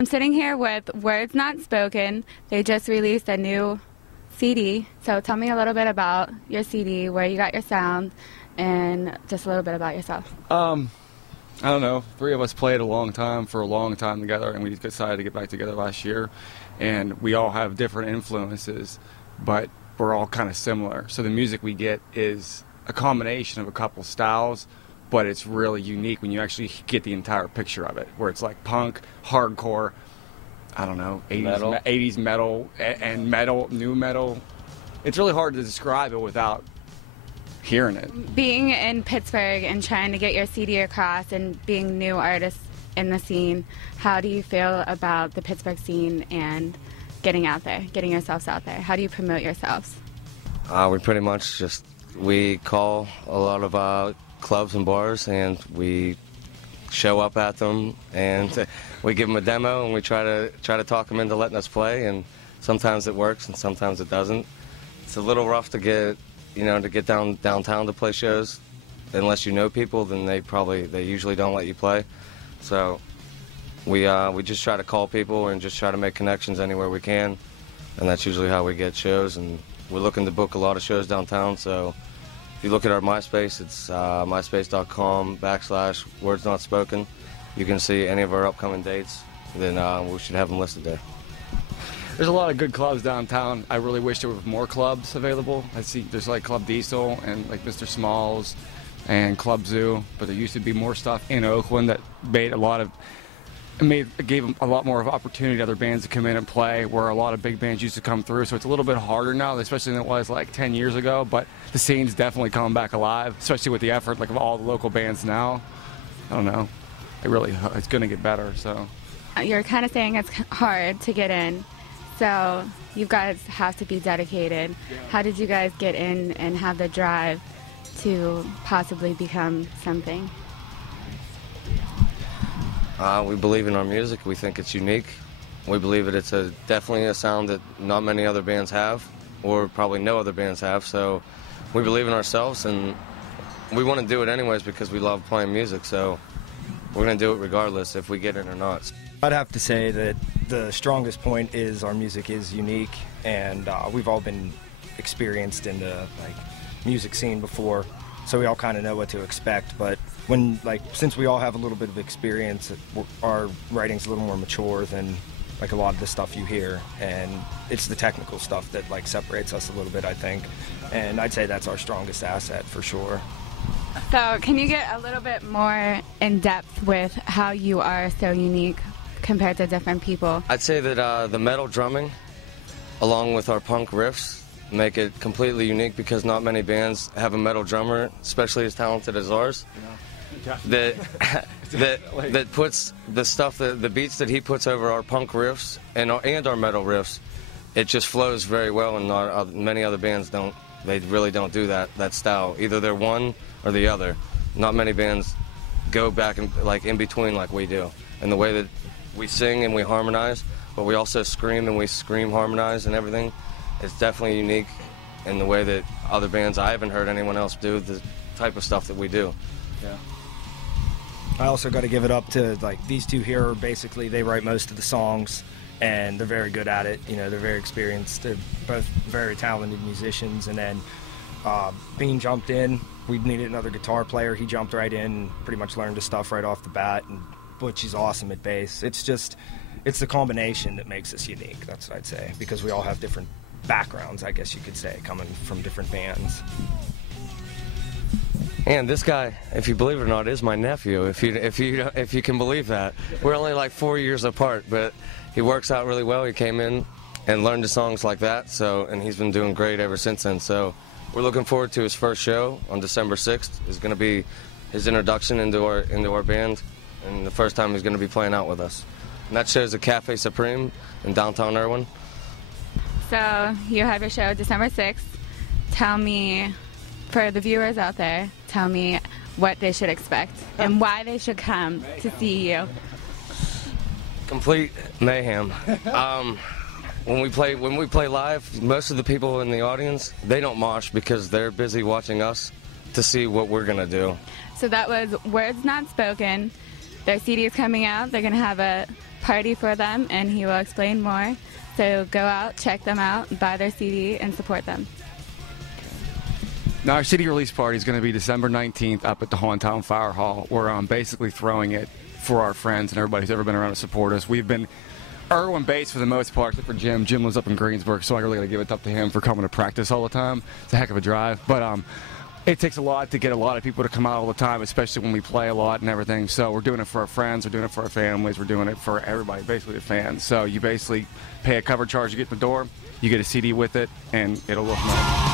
I'm sitting here with Words Not Spoken. They just released a new CD. So tell me a little bit about your CD, where you got your sound, and just a little bit about yourself. I don't know. Three of us played for a long time together, and we decided to get back together last year. And we all have different influences, but we're all kind of similar. So the music we get is a combination of a couple styles, but it's really unique when you actually get the entire picture of it, where it's like punk, hardcore, I don't know, 80s metal, and metal, new metal. It's really hard to describe it without hearing it. Being in Pittsburgh and trying to get your CD across and being new artists in the scene, how do you feel about the Pittsburgh scene and getting out there, getting yourselves out there? How do you promote yourselves? We pretty much we call a lot of clubs and bars, and we show up at them, and we give them a demo, and we try to talk them into letting us play. And sometimes it works, and sometimes it doesn't. It's a little rough to get downtown to play shows. Unless you know people, then they usually don't let you play. So we just try to call people and just try to make connections anywhere we can, and that's usually how we get shows. And we're looking to book a lot of shows downtown, so if you look at our MySpace, it's myspace.com/Words Not Spoken. You can see any of our upcoming dates. Then we should have them listed there. There's a lot of good clubs downtown. I really wish there were more clubs available. I see there's like Club Diesel and like Mr. Smalls and Club Zoo, but there used to be more stuff in Oakland that gave them a lot more of opportunity to other bands to come in and play, where a lot of big bands used to come through. So it's a little bit harder now, especially than it was like 10 years ago. But the scene's definitely coming back alive, especially with the effort of all the local bands now. I don't know. It's going to get better. So you're kind of saying it's hard to get in. So you guys have to be dedicated. Yeah. How did you guys get in and have the drive to possibly become something? We believe in our music. We think it's unique. We believe that it's definitely a sound that not many other bands have, or probably no other bands have. So we believe in ourselves, and we want to do it anyways because we love playing music. So we're going to do it regardless if we get in or not. I'd have to say that the strongest point is our music is unique, and we've all been experienced in the music scene before, so we all kind of know what to expect. But since we all have a little bit of experience, our writing's a little more mature than a lot of the stuff you hear, and it's the technical stuff that separates us a little bit, I think. And I'd say that's our strongest asset for sure. So can you get a little bit more in depth with how you are so unique compared to different people? I'd say that the metal drumming, along with our punk riffs, make it completely unique because not many bands have a metal drummer, especially as talented as ours. That puts the beats that he puts over our punk riffs and our metal riffs. It just flows very well, and many other bands don't. They really don't do that style. Either they're one or the other. Not many bands go back and in between like we do. And the way that we sing and we harmonize, but we also scream and we scream harmonize and everything. It's definitely unique in the way that other bands, I haven't heard anyone else do the type of stuff that we do. Yeah. I also got to give it up to these two here. Basically, they write most of the songs, and they're very good at it. They're very experienced. They're both very talented musicians. And then Bean jumped in. We needed another guitar player. He jumped right in and pretty much learned his stuff right off the bat. And Butch is awesome at bass. It's the combination that makes us unique. That's what I'd say, because we all have different backgrounds, I guess you could say, coming from different bands. And this guy, if you believe it or not, is my nephew. If you can believe that, we're only 4 years apart, but he works out really well. He came in and learned the songs like that, and he's been doing great ever since then. So we're looking forward to his first show on December 6th. It's going to be his introduction into our band, and the first time he's going to be playing out with us. And that show's at Cafe Supreme in downtown Irwin. So you have your show December 6th. Tell me, for the viewers out there, tell me what they should expect and why they should come to see you. Complete mayhem. When we play live, most of the people in the audience, they don't mosh because they're busy watching us to see what we're gonna do. So that was Words Not Spoken. Their CD is coming out. They're gonna have a party for them, and he will explain more. So go out, check them out, buy their CD, and support them. Now, our CD release party is going to be December 19th up at the Hometown Fire Hall. We're basically throwing it for our friends and everybody who's ever been around to support us. We've been Irwin based for the most part, except for Jim. Jim lives up in Greensburg, so I really got to give it up to him for coming to practice all the time. It's a heck of a drive. But it takes a lot to get a lot of people to come out all the time, especially when we play a lot and everything. So we're doing it for our friends, we're doing it for our families, we're doing it for everybody, basically the fans. So you basically pay a cover charge to get in the door, you get a CD with it, and it'll look nice.